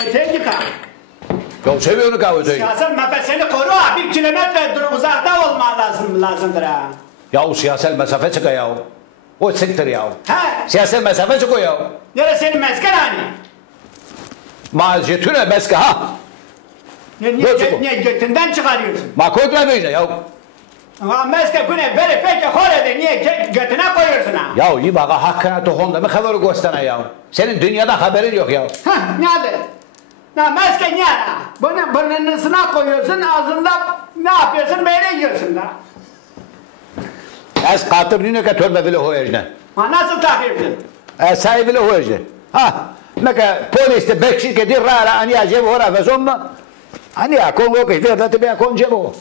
Eteği yıka. Ya seviyorum kahve. Siyasal mesafeni koru ha. 1 kilometre uzakta olman lazımdır ha. Ya o siyasal mesafe çıkıyor ya. O siktir ya. He. Siyasal mesafe çıkıyor ya. Nere senin mesken hani? Mazetüne meske ha. Niye götünden çıkarıyorsun? Ma koydura böyle ya. Ama meske güne veri peki horede niye götüne koyuyorsun ha? Ya iyi bak hakkına tohumda mı haberi gösterene ya. Senin dünyada haberin yok ya. Hah nerede? Na meske niye ha? Bunu burnunusuna koyuyorsun ağzında ne yapıyorsun böyle yiyorsun da. Ez katırlığına ki törbe bile hoyajne. Ha nasıl takıyorsun? Ez sahibi bile hoyajne. Ha. Meka poliste bekşir kedir rara aniya cebu hora vezomma. Aniya kongo kıştı da tabi kon cebu.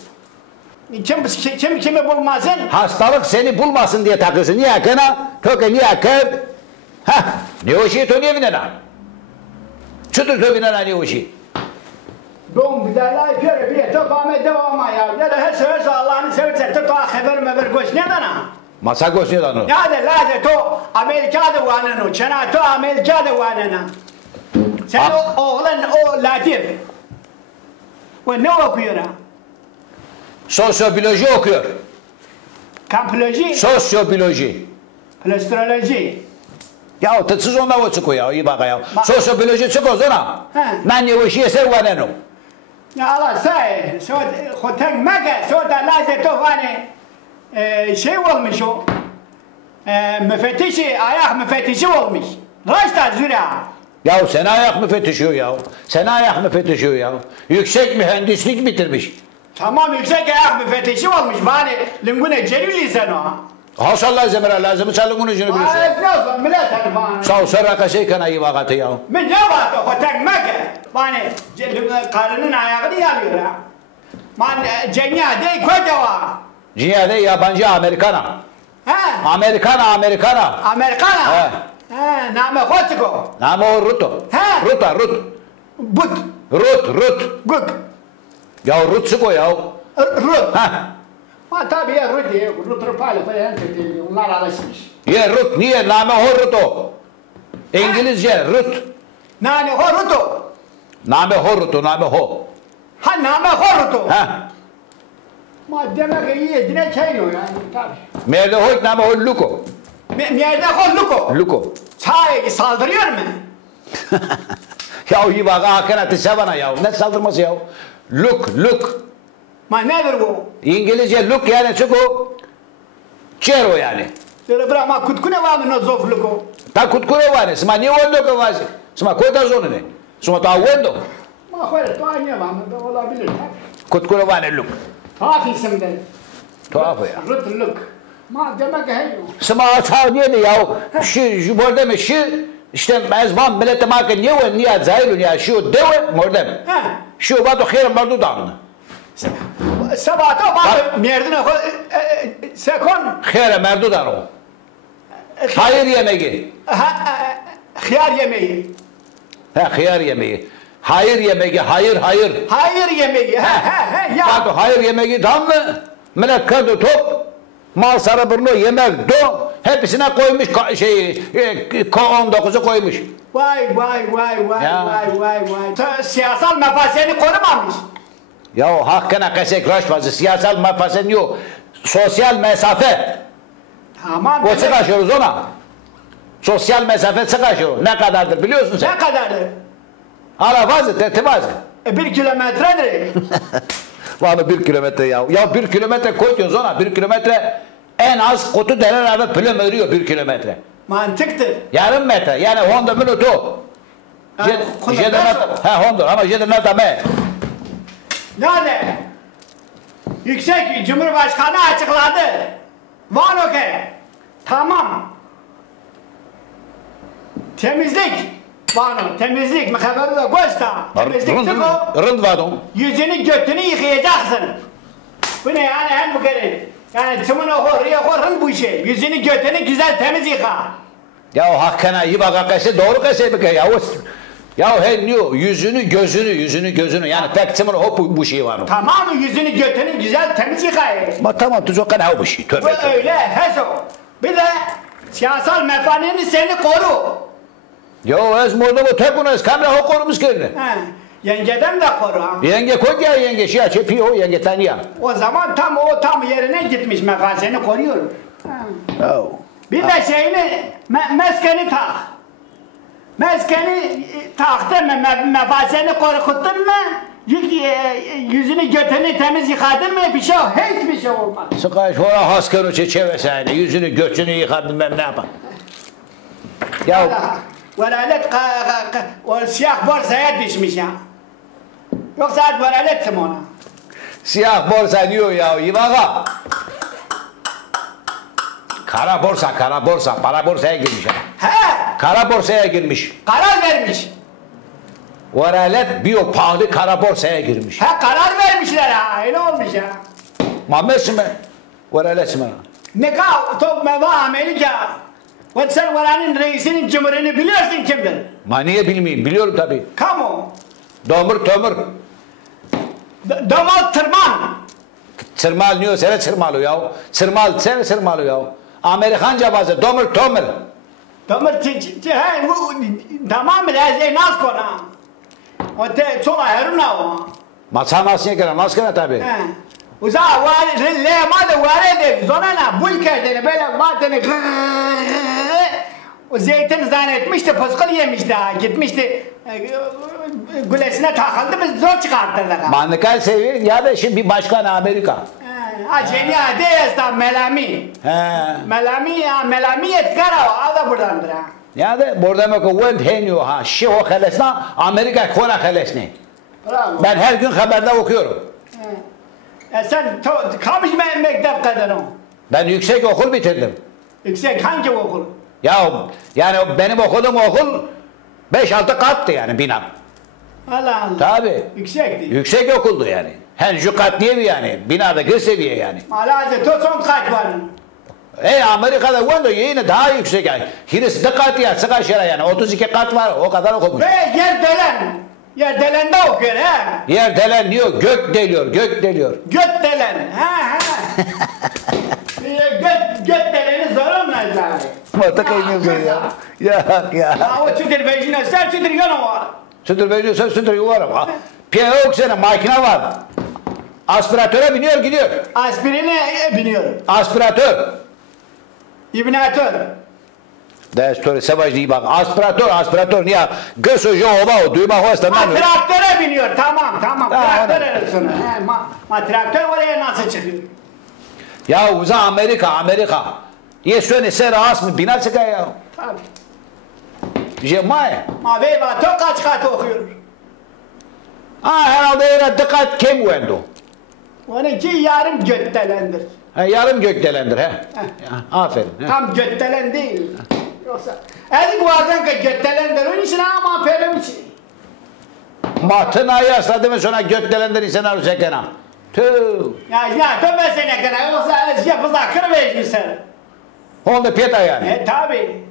Kimi bulmasın? Hastalık seni bulmasın diye takıyorsun. Niye kana? Köke niye kır? Ha. Ne o şey to niye binena? Çıtır to binena ne o şey? Doğum güzelliği göre bir topame devama ya. Ya da her söz Allah'ını seversen to haber mever koş ne dana? Masa gösteriyor lan o. Ya da lazım to Amerika'da vanen o. Çana to Amerika'da vanen. Sen oğlan o Latif. O ne okuyor ha? Sosyobiyoloji okuyor. Kampoloji? Sosyobiyoloji. Astroloji. Ya o tıtsız onda o çıkıyor ya, iyi bak ya. Sosyobiyoloji çıkıyor sonra. Ben ne o işi eser vanen o. Ya Allah say, so hoten mega, so da lazım to vane şey olmuş o. Müfettişi, ayak müfettişi olmuş. Raşta züra. Ya sen ayak müfettişiyor ya. Sen ayak müfettişiyor ya. Yüksek mühendislik bitirmiş. Tamam yüksek ayak müfettişi olmuş. Bari lingune celili sen o. Haşallah zemre lazım çalın bunu junu biliyorsun. Esnafsan millet telefon. Sağ sonra kaşey kana iyi vakati ya. Men ne var to hoten mega. Bari karının ayağını yalıyor ha. Man cenya de kocawa. Dünyada yabancı Amerikana. Ha? Amerikana. Amerikana. He. Ha, name Hotiko. Nama o Ruto. He. Rut. But. Rut. Guk. Ya Rut çıkıyor ya. Rut. Ha. Ma tabii ya Rut diye. Rut Rupayla falan dedi. Onlar alışmış. Ye Rut niye? Nama o Ruto. İngilizce Rut. Nane ho Ruto. Nama o Ruto. Nama o. Ha name ho Ruto. Ha. Ma demek ki iyi dine çayıyor yani tabii. Merde hoyt nama o Luko. Miyerde ho Luko. Luko. Çay saldırıyor mu? Ya iyi bak hakanatı sevana ya. Ne saldırması ya? Look. Ma nedir bu? İngilizce look yani çıko. Çero yani. Şöyle bırak ma kutkune var mı no zof Luko? Ta kutkure var. Sma niye oldu ki var? Sma koyda zonu ne? Sma ta wendo. Ma böyle tuhaf var mı? Da olabilir tabii. Kutkure var ne look. Tuhaf isimden. Tuhaf ya. Rut Luk. Ma demek ki hey. Sma ta niye ne ya? Şu burada mı şu? İşte mezban millete marka niye zahilun ya şu deve mordem. Ha. Şu vado khir mardu dan. Sabahta bak merdine sekon. Khir mardu dan o. Hayır yemeği. Hıyar yemeği. Ha khiyar yemeği. Hayır yemeği. Hayır. Hayır yemeği. Ya. Vado hayır yemeği dan mı? Millet kadı top. Mal sarı burnu yemek do. Hepsine koymuş K19'u koymuş. Vay. Siyasal mefaseni korumamış. Ya hakkına kesek raşmazı siyasal mefasen yok. Sosyal mesafe. Tamam. O sıkaşıyoruz ona. Sosyal mesafe sıkaşıyor. Ne kadardır biliyorsun sen? Ne kadardır? Alafazı, tertibazı. 1 kilometredir. Vallahi 1 kilometre ya. Ya 1 kilometre koyuyoruz ona. 1 kilometre en az kutu denen abi plüm örüyor 1 kilometre. Mantıktır. Yarım metre. Yani Honda minutu. Honda ama Honda me. Nerede? Yüksek Cumhurbaşkanı açıkladı. Var okey. Tamam. Temizlik. Var temizlik. Mekaberi de göster. Temizlik tıkı. Rındvadon. Yüzünü götünü yıkayacaksın. Bu ne yani hem bu kere. Yani tümünü oraya korun bu şey. Yüzünü götünü güzel temiz yıka. Ya hakkına iyi bak hakikati doğru kese bir ya. Ya hey niyo yüzünü gözünü yani tek tümünü hop bu şey var. Tamam mı yüzünü götünü güzel temiz yıkayın. Ma tamam tuzo kana bu şey. Tövbe. Bu öyle heso. Bir de siyasal mefaneni seni koru. Ya ez moda bu tek onu ez kamera hokorumuz kirli. He. Yengeden de koru ha. Yenge koy ya yenge şey çepi o yenge tanıyan. O zaman tam yerine gitmiş mefaseni koruyor. Ha. Oh. Bir de şeyini meskeni tak. Meskeni taktın mı mefaseni korkuttun mu? Yüzünü götünü temiz yıkadın mı bir şey hiçbir şey olmaz. Sıkay şora haskını çevesene yüzünü göçünü yıkadın ben ne yapayım. Ya Velalet o siyah borsaya düşmüş ya. Yoksa az velalettim ona. siyah borsa diyor ya İvaga. Kara borsa para borsaya girmiş ha. He, Kara borsaya girmiş. karar vermiş. Veralet bir o pahalı kara borsaya girmiş. He, karar vermişler ha, öyle olmuş ya. Muhammed mi? Veralet mi? Ne kal, top meva Amerika. Ve sen oranın reisinin cumhurunu biliyorsun kimdir? Niye bilmeyeyim? Biliyorum tabii. Kamu. Domur tömür. Donald Tırman. Sırmal diyor, sene sırmalı ya. Sırmal, sene sırmalı ya. Amerikanca bazı, domur tömür. Donald tamam mı? Lezey naz kona. O te çola heruna o. Masa masaya gelen, maskına tabii. He. Uza var, le madde var de zonana bul kendini böyle madeni. O zeytin zannetmişti, pıskıl yemişti ha, gitmişti. Gülesine takıldı, biz zor çıkarttırdık ha. Mandıkal seviyor ya da şimdi bir başkan Amerika. Aceni adeyesta melami. He. Melami ya, melami etkara o, ada buradandır ha. Ya da burada mı ki World Henio ha, şi o halesna, Amerika kora halesni. Bravo. Ben her gün haberde okuyorum. Sen kamış mektep kadar o. Ben yüksek okul bitirdim. Yüksek hangi okul? Ya yani benim okuduğum okul 5-6 kattı yani bina. Allah Allah. Tabii. Yüksekti. Yüksek okuldu yani. Henüz kat diye bir yani. Binadaki seviye yani. Malazı toson kaç var? Amerika'da wanda yine daha yüksek yani. Hirisi de kat ya sık aşağı yani. 32 kat var o kadar okumuş. Ve yer delen. Yer delende okuyor ha. Yer delen diyor gök deliyor gök deliyor. Göt delen. Ha ha. Göt deleni zorun ne zaten? Mata kaynıyor ya. Ya. Ha o çudur vecine sen çudur yana var. Sütür veriyorsa sütür yuvarım. Piye yok senin makine var. Aspiratöre biniyor gidiyor. Aspirine biniyor. Aspiratör. İbnatör. Destori savaş değil bak. Aspiratör niye? Göz hoca oba o duymak varsa ben. Traktöre biniyor tamam. Ha, Traktör arasına. Traktör oraya nasıl çıkıyor? Ya uza Amerika. Ye söyle sen asmı bina çıkar ya. Tabii. Jemay. Ma veyva to kaç kat okuyor. Ha herhalde yine dikkat kim vendo. Onunki yarım göttelendir. Ha yarım gökdelendir he. Aferin. He. Tam göttelen değil. Yoksa ezik bazen ki göttelendir. Onun için ama perim için. Matın ayı asladı sonra gökdelendir insan arı çekena. Tüh. Ya to mesene kadar yoksa ezik yapıza kırmayız mı sen? Onda piyeta yani. Tabii.